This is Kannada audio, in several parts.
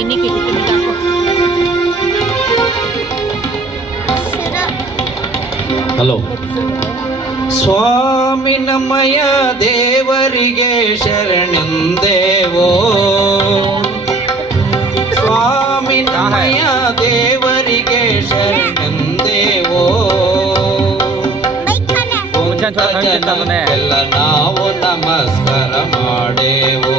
ini kita aku. ಹಲೋ. ಸ್ವಾಮಿ ನಮ್ಮಯ್ಯ ದೇವರಿಗೆ ಶರಣೆಂದೇವೋ, ಸ್ವಾಮಿ ನಮ್ಮಯ್ಯ ದೇವರಿಗೆ ಶರಣೆಂದೇವೋ, ಜನಕ್ಕೆಲ್ಲ ನಾವು ನಮಸ್ಕಾರ ಮಾಡೇವೋ.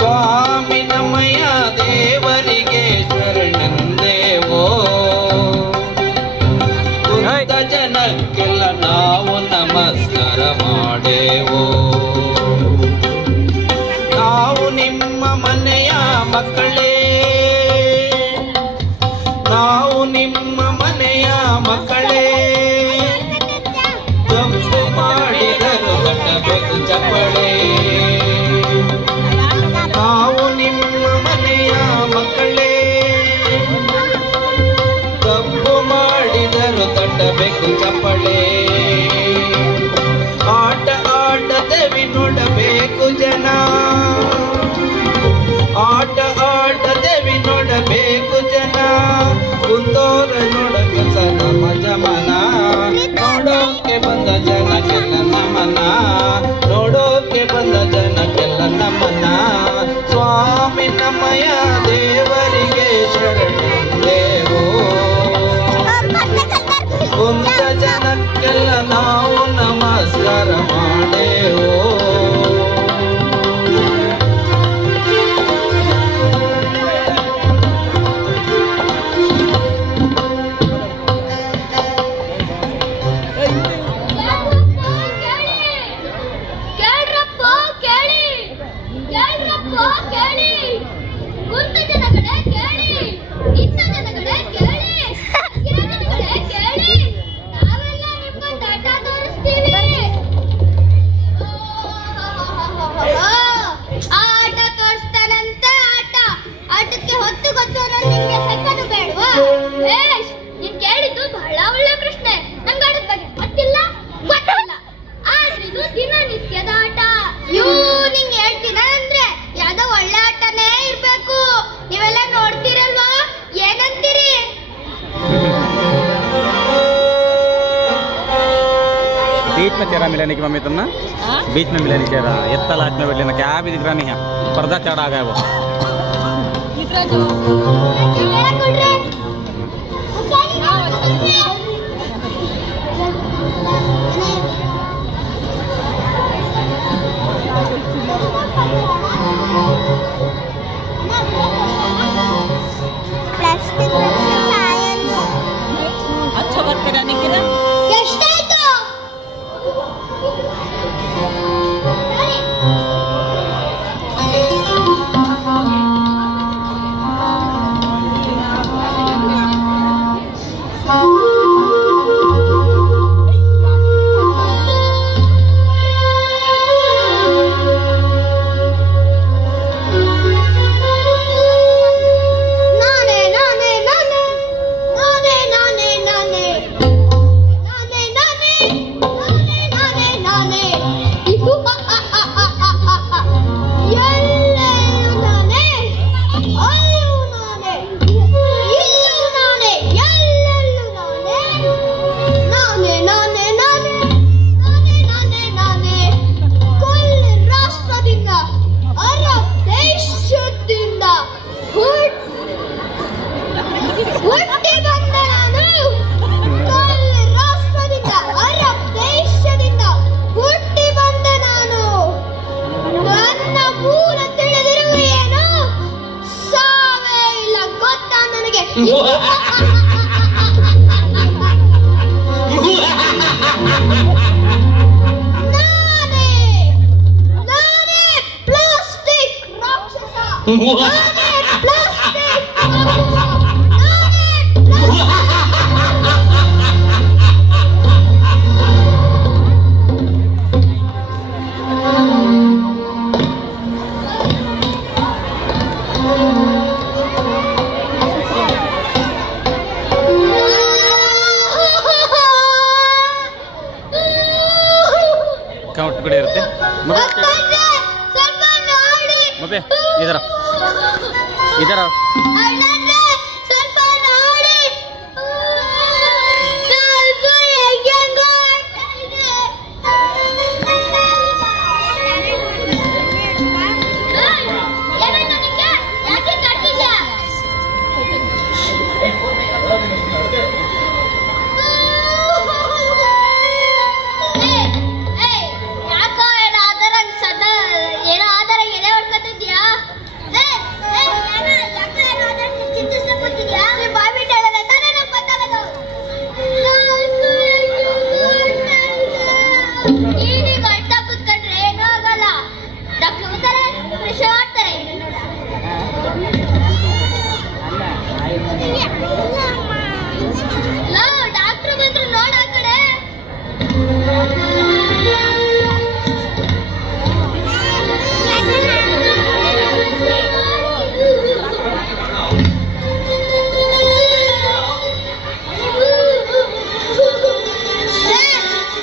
ಸ್ವಾಮಿ ನಮ್ಮಯ್ಯ ದೇವರಿಗೆ ಶರಣೆಂದೇವೋ, ಜನಕ್ಕೆಲ್ಲ ನಾವು ನಮಸ್ಕಾರ ಮಾಡೇವೋ. ನಾವು ನಿಮ್ಮ ಮನೆಯ ಮಕ್ಕಳೇ, ನಾವು ನಿಮ್ಮ ಮನೆಯ ಮಕ್ಕಳೇ, ತಪ್ಪು ಮಾಡಿದರು ಕಟ್ಟಬೇಕು ಚಪ್ಪಳೆ. ನಾವು ನಿಮ್ಮ ಮನೆಯ ಮಕ್ಕಳೇ, ತಪ್ಪು ಮಾಡಿದರು ತಟ್ಟಬೇಕು ಚಪ್ಪಳೆ. ಆಟ ಆಟದವಿ ನೋಡಬೇಕು ಜನ, ಆಟ ಆಟದವಿ ನೋಡಬೇಕು ಜನ, ಕುಂದೋರ ನೋಡಕ ನಮ್ಮ ಜಮನ. ನೋಡೋಕೆ ಬಂದ ಜನಕ್ಕೆಲ್ಲ ನಮನ, ನೋಡೋಕೆ ಬಂದ ಜನಕ್ಕೆಲ್ಲ ನಮನ. ಸ್ವಾಮಿ ನಮ್ಮಯ್ಯ ದೇವರಿಗೆ ಶರಣೆಂದೇವೋ, ಕುಂತ ಜನಕ್ಕೆಲ್ಲ ನಾವು ನಮಸ್ಕಾರ ಮಾಡೇವೋ. ಕೇಳಿದ್ದು ಬಹಳ ಒಳ್ಳೆ ಪ್ರಶ್ನೆ. ನಂಗೆ ಆಟದ ಬಗ್ಗೆ ಗೊತ್ತಿಲ್ಲ, ಆದ್ರೆ ಇದು ದಿನನಿತ್ಯದ ಆಟ. ನಿಂಗೆ ಹೇಳ್ತೀನ ಅಂದ್ರೆ ಯಾವ್ದೋ ಒಳ್ಳೆ ಆಟನೇ ಇರ್ಬೇಕು. ನೀವೆಲ್ಲ ನೋಡ್ತೀರಲ್ವಾ, ಏನಂತೀರಿ? बीच में चेहरा मिलाने की मम्मी तुमने बीच में मिलानी चेहरा इतना लास्ट में बैठ लेना क्या भी दिख रहा नहीं है, पर्दा चढ़ा गया वो. अच्छा बात कराने के ना ಅಬೆ ಇದರ ಇದರ ಸ್ವಲ್ಪ ನೋಡಿ. ಡಾಕ್ಟರ್ ಬಂದ್ರು ನೋಡ ಆ ಕಡೆ.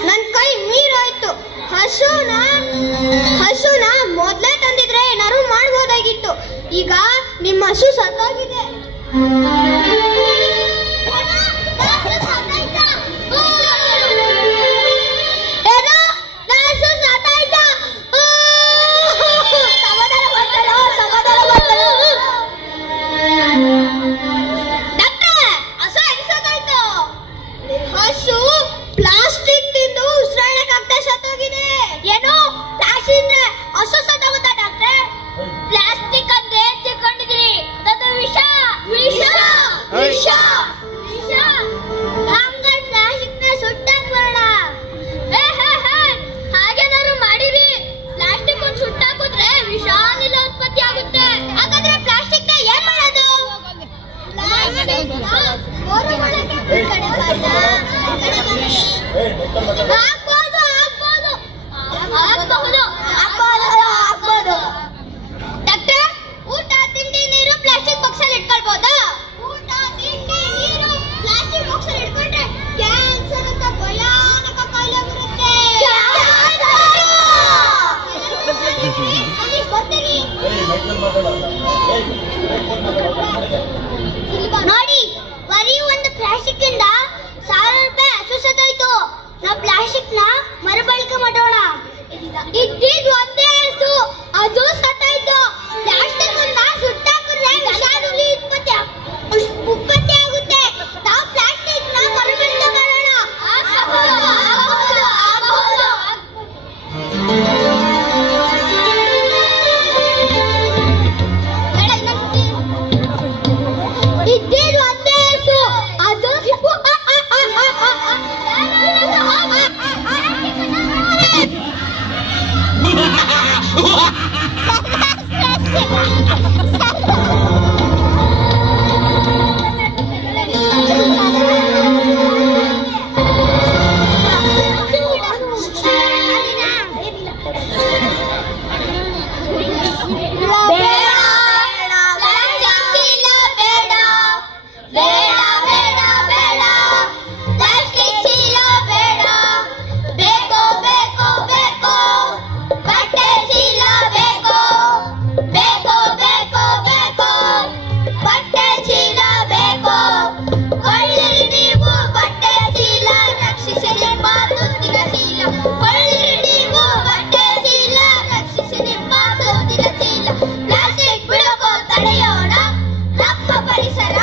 ನನ್ ಕೈ ಮೀರಾಯ್ತು. ಹಸುನ ಮೊದ್ಲೇ ತಂದಿದ್ರೆ ಏನಾರು ಮಾಡ್ಬೋದಾಗಿತ್ತು. ಈಗ ನಿಮ್ಮ ಹಸು ಸತ್ತೋಗಿದೆ. ಹಸು ಪ್ಲಾಸ್ಟಿಕ್ ತಿಂದು ಉಸಿರಾಡಕ್ಕಾಗ್ತಾ ಸತ್ತೋಗಿದೆ. ಏನು ಪ್ಲಾಸ್ಟಿಕ್ ಹಸು ಸತ್ತೋಗುತ್ತಾ ಡಾಕ್ಟ್ರೆ? ಪ್ಲಾಸ್ಟಿಕ್ ಅಂದ್ರೆ ತಿಳ್ಕೊಂಡಿದ್ರಿ, ಅದು ವಿಷ ವಿಷ ವಿಷ ವಿಷ. ಹಂಗಾರೆ ಪ್ಲಾಸ್ಟಿಕ್ ನ ಸುಟ್ಟಾಕ್ಬೇಡ. ಹಾಗೇನಾದ್ರು ಮಾಡಿರಿ. ಪ್ಲಾಸ್ಟಿಕ್ ಒಂದು ಸುಟ್ಟಾಕಿದ್ರೆ ವಿಷಾನಿಲ ಉತ್ಪತ್ತಿ ಆಗುತ್ತೆ. ಹಾಗಾದ್ರೆ ಪ್ಲಾಸ್ಟಿಕ್ ನ ಏನ್ ಮಾಡೋದು? ಡಾಕ್ಟರ್, ಊಟ ತಿಂಡಿ ನೀರು ಪ್ಲಾಸ್ಟಿಕ್ ಬಾಕ್ಸ್ ಅಲ್ಲಿ ಇಟ್ಕೊಳ್ಬೋದಾ? ಊಟ ತಿಂಡಿ ನೀರು ಪ್ಲಾಸ್ಟಿಕ್ ಬಾಕ್ಸ್ ಅಲ್ಲಿ ಇಟ್ಕೊಂಡ್ರೆ ಕ್ಯಾನ್ಸರ್ ಅಂತ ಭಯಾನಕ ಕಾಯಿಲೆ ಬರುತ್ತೆ. ನೋಡಿ, ಬರೀ ಒಂದು ಪ್ಲಾಸ್ಟಿಕ್ ಇಂದ 1000 ರೂಪಾಯಿ ಹಸು ಸತ್ತೋಯ್ತು. ನಾವು ಪ್ಲಾಸ್ಟಿಕ್ ನ ಮರುಬಳಕೆ ಮಾಡೋಣ. ಇದ್ದಿದ್ ಒಂದೇ ಹಸು, ಅದು ಸತ್ತೋಯ್ತು. ಪ್ಲಾಸ್ಟಿಕ್ ಅನ್ನ ಸುಟ್ಟಾಕಿದ್ರೆ ವಿಷಾಣುಲಿ ಉತ್ಪತ್ತಿ ಆಗುತ್ತೆ. ನಾವು ಪ್ಲಾಸ್ಟಿಕ್ ನ ಮರುಬಳಕೆ ಮಾಡೋಣ. ಇದ್ದಿದ್ ಒಂದೇ ಹಸು, ಅದು ಪ್ಲಾಸ್ಟಿಕ್ ಬಿಡೋದು ತಡೆಯೋಣ. ನಮ್ಮ ಪರಿಸರ